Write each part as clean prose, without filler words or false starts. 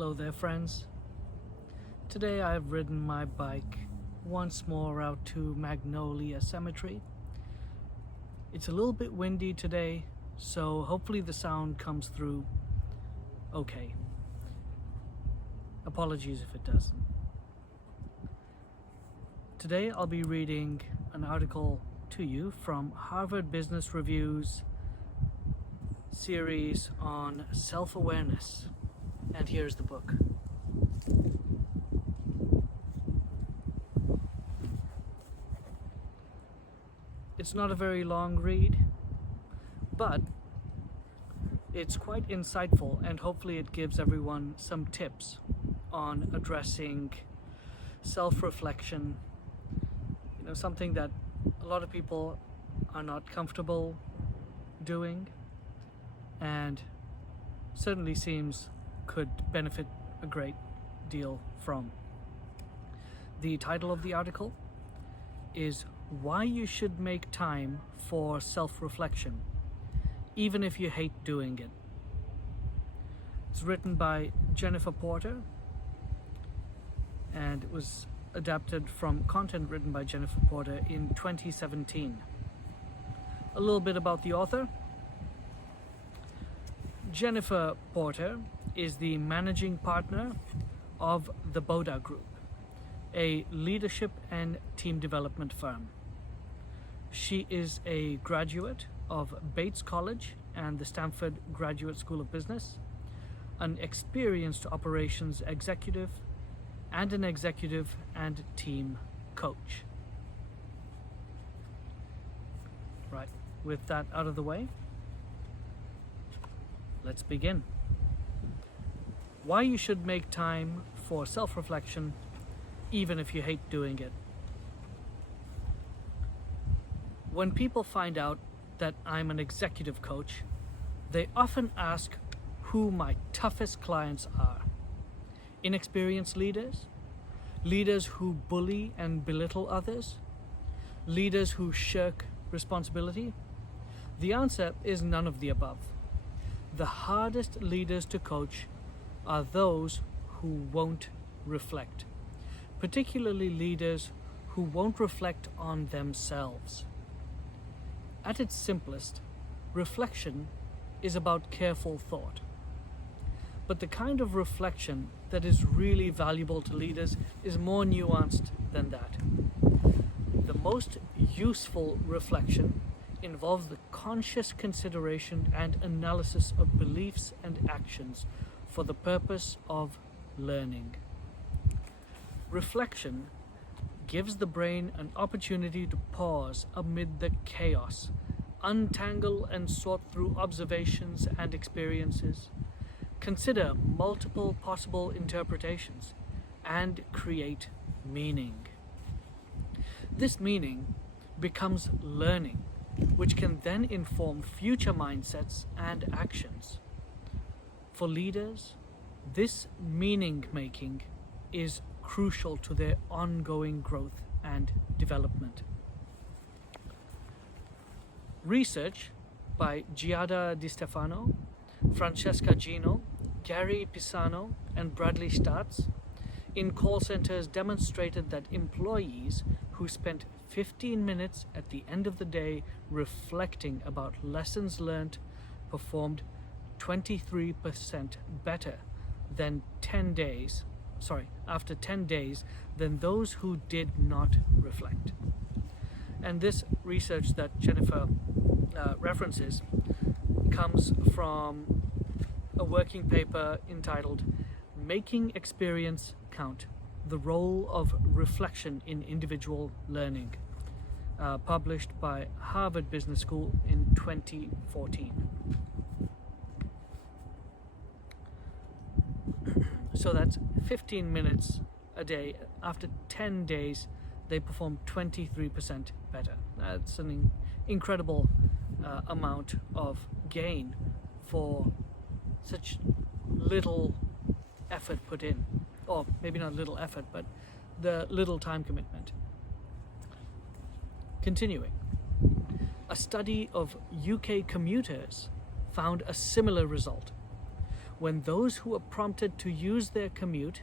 Hello there, friends. Today I've ridden my bike once more out to Magnolia Cemetery. It's a little bit windy today, so hopefully the sound comes through okay. Apologies if it doesn't. Today I'll be reading an article to you from Harvard Business Review's series on self-awareness. And here's the book. It's not a very long read, but it's quite insightful, and hopefully it gives everyone some tips on addressing self-reflection, something that a lot of people are not comfortable doing and certainly seems could benefit a great deal from. The title of the article is Why You Should Make Time for Self-Reflection, Even If You Hate Doing It. It's written by Jennifer Porter, and it was adapted from content written by Jennifer Porter in 2017. A little bit about the author. Jennifer Porter is the managing partner of the Boda Group, a leadership and team development firm. She is a graduate of Bates College and the Stanford Graduate School of Business, an experienced operations executive, and an executive and team coach. Right, with that out of the way, let's begin. Why you should make time for self-reflection, even if you hate doing it. When people find out that I'm an executive coach, they often ask who my toughest clients are. Inexperienced leaders? Leaders who bully and belittle others? Leaders who shirk responsibility? The answer is none of the above. The hardest leaders to coach are those who won't reflect, particularly leaders who won't reflect on themselves. At its simplest, reflection is about careful thought. But the kind of reflection that is really valuable to leaders is more nuanced than that. The most useful reflection involves the conscious consideration and analysis of beliefs and actions for the purpose of learning. Reflection gives the brain an opportunity to pause amid the chaos, untangle and sort through observations and experiences, consider multiple possible interpretations, and create meaning. This meaning becomes learning, which can then inform future mindsets and actions. For leaders, this meaning making is crucial to their ongoing growth and development. Research by Giada Di Stefano, Francesca Gino, Gary Pisano, and Bradley Statz in call centers demonstrated that employees who spent 15 minutes at the end of the day reflecting about lessons learned performed 23% better than after 10 days than those who did not reflect. And this research that Jennifer references comes from a working paper entitled Making Experience Count: The Role of Reflection in Individual Learning, published by Harvard Business School in 2014. So that's 15 minutes a day. After 10 days, they perform 23% better. That's an incredible amount of gain for such little effort put in. Or maybe not little effort, but the little time commitment. Continuing. A study of UK commuters found a similar result. when those who were prompted to use their commute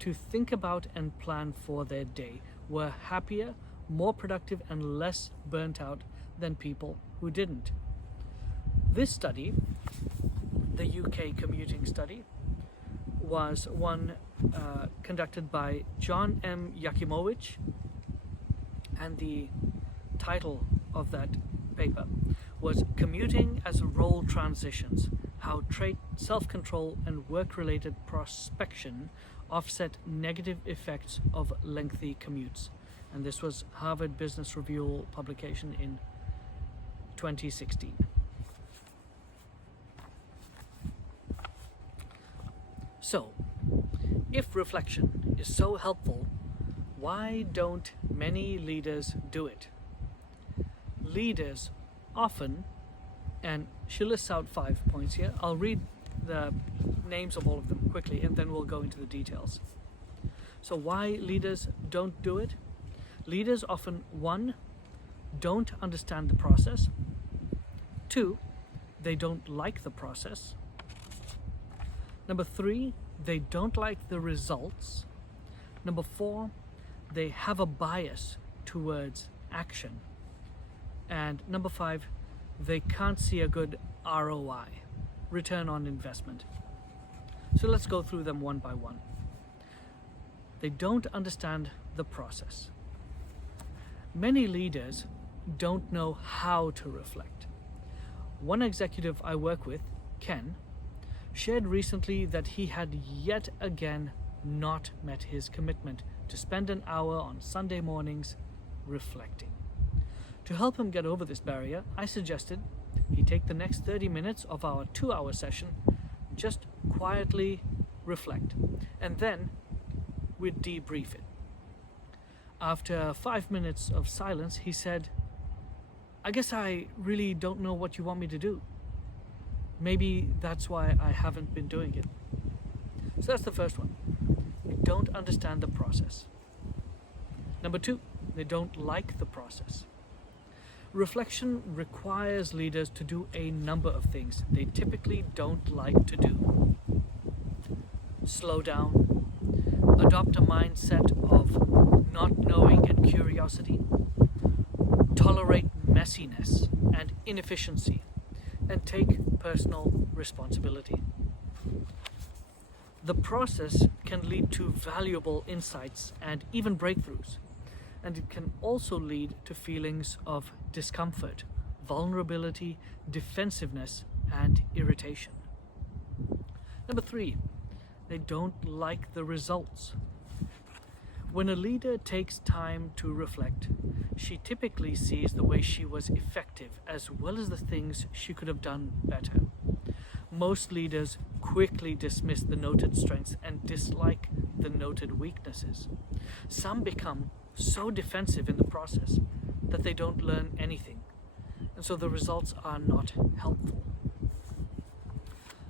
to think about and plan for their day were happier, more productive, and less burnt out than people who didn't. This study, the UK commuting study, was one conducted by John M. Yakimowicz, and the title of that paper was Commuting as Role Transitions, How Trait, Self-Control, and Work-Related Prospection Offset Negative Effects of Lengthy Commutes. And this was Harvard Business Review publication in 2016. So, if reflection is so helpful, why don't many leaders do it? Leaders often, and she lists out 5 points here. I'll read the names of all of them quickly and then we'll go into the details. So why leaders don't do it? Leaders often, 1, don't understand the process. 2, they don't like the process. Number 3, they don't like the results. Number 4, they have a bias towards action. And number 5, they can't see a good ROI, return on investment. So let's go through them one by one. They don't understand the process. Many leaders don't know how to reflect. One executive I work with, Ken, shared recently that he had yet again not met his commitment to spend an hour on Sunday mornings reflecting. To help him get over this barrier, I suggested he take the next 30 minutes of our 2-hour session, just quietly reflect, and then we'd debrief it. After 5 minutes of silence, he said, "I guess I really don't know what you want me to do. Maybe that's why I haven't been doing it." So that's the first one. They don't understand the process. Number 2, they don't like the process. Reflection requires leaders to do a number of things they typically don't like to do. Slow down, adopt a mindset of not knowing and curiosity, tolerate messiness and inefficiency, and take personal responsibility. The process can lead to valuable insights and even breakthroughs, and it can also lead to feelings of discomfort, vulnerability, defensiveness, and irritation. Number 3, they don't like the results. When a leader takes time to reflect, she typically sees the way she was effective as well as the things she could have done better. Most leaders quickly dismiss the noted strengths and dislike the noted weaknesses. Some become so defensive in the process that they don't learn anything, and so the results are not helpful.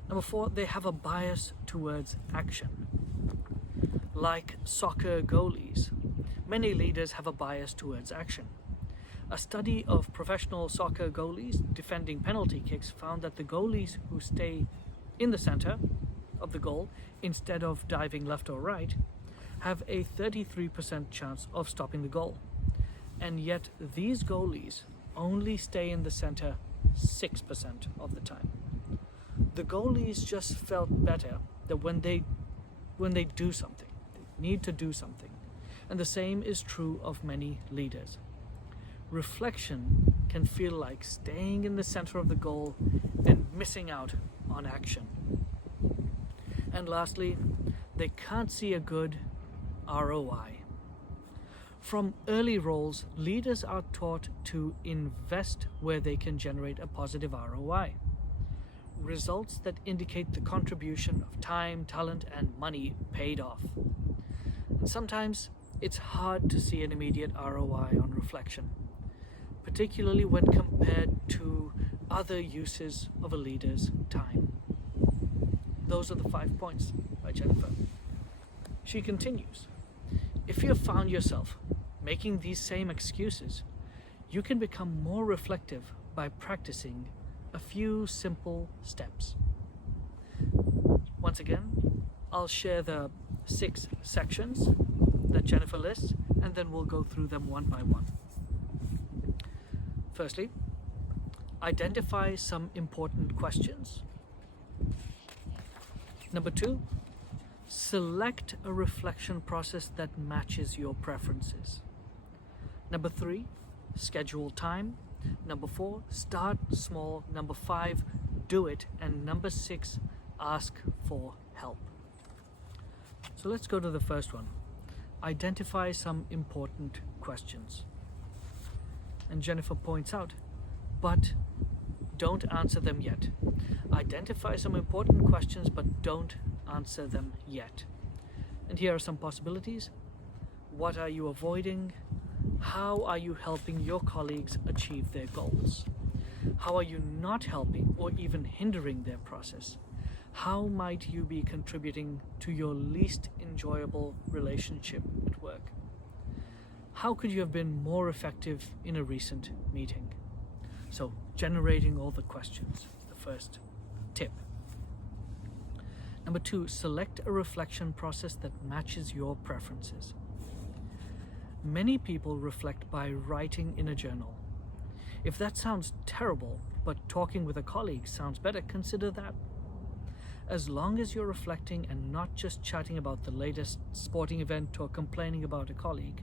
Number 4, they have a bias towards action. Like soccer goalies, many leaders have a bias towards action. A study of professional soccer goalies defending penalty kicks found that the goalies who stay in the center of the goal instead of diving left or right have a 33% chance of stopping the goal. And yet these goalies only stay in the center 6% of the time. The goalies just felt better that when they do something, they need to do something. And the same is true of many leaders. Reflection can feel like staying in the center of the goal and missing out on action. And lastly, they can't see a good ROI. From early roles, leaders are taught to invest where they can generate a positive ROI. Results that indicate the contribution of time, talent, and money paid off. And sometimes it's hard to see an immediate ROI on reflection, particularly when compared to other uses of a leader's time. Those are the 5 points by Jennifer. She continues, if you have found yourself making these same excuses, you can become more reflective by practicing a few simple steps. Once again, I'll share the 6 sections that Jennifer lists, and then we'll go through them one by one. Firstly, identify some important questions. Number 2, select a reflection process that matches your preferences. Number 3, schedule time. Number 4, start small. Number 5, do it. And number 6, ask for help. So let's go to the first one. Identify some important questions. And Jennifer points out, but don't answer them yet. Identify some important questions, but don't answer them yet. And here are some possibilities. What are you avoiding? How are you helping your colleagues achieve their goals? How are you not helping or even hindering their process? How might you be contributing to your least enjoyable relationship at work? How could you have been more effective in a recent meeting? So, generating all the questions, the first tip. Number 2, select a reflection process that matches your preferences. Many people reflect by writing in a journal. If that sounds terrible, but talking with a colleague sounds better, consider that. As long as you're reflecting and not just chatting about the latest sporting event or complaining about a colleague,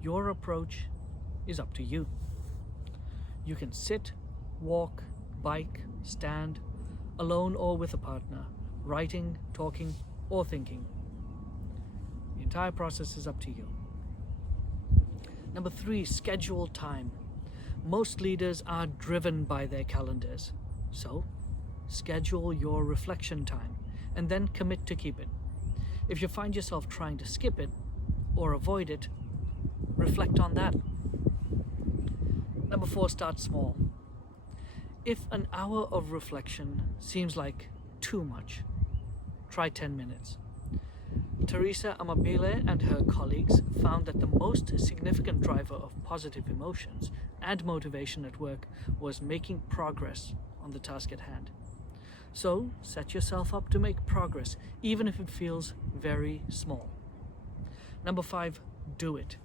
your approach is up to you. You can sit, walk, bike, stand, alone or with a partner, writing, talking, or thinking. The entire process is up to you. Number 3, schedule time. Most leaders are driven by their calendars. So, schedule your reflection time and then commit to keep it. If you find yourself trying to skip it or avoid it, reflect on that. Number 4, start small. If an hour of reflection seems like too much, try 10 minutes. Teresa Amabile and her colleagues found that the most significant driver of positive emotions and motivation at work was making progress on the task at hand. So, set yourself up to make progress, even if it feels very small. Number 5, do it.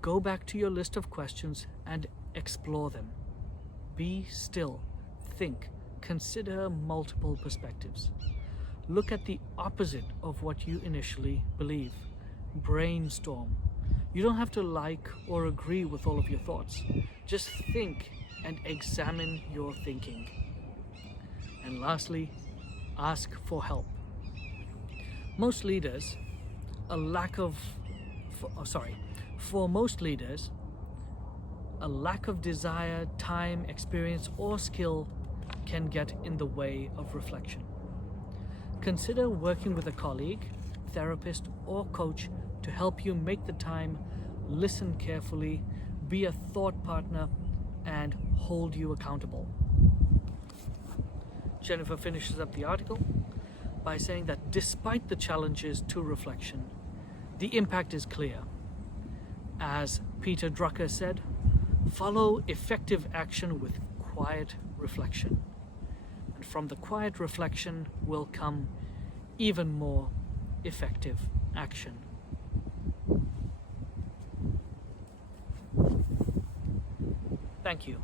Go back to your list of questions and explore them. Be still, think, consider multiple perspectives. Look at the opposite of what you initially believe. Brainstorm. You don't have to like or agree with all of your thoughts. Just think and examine your thinking. And lastly, ask for help. For most leaders, a lack of desire, time, experience, or skill can get in the way of reflection. Consider working with a colleague, therapist, or coach to help you make the time, listen carefully, be a thought partner, and hold you accountable. Jennifer finishes up the article by saying that despite the challenges to reflection, the impact is clear. As Peter Drucker said, follow effective action with quiet reflection. And from the quiet reflection will come even more effective action. Thank you.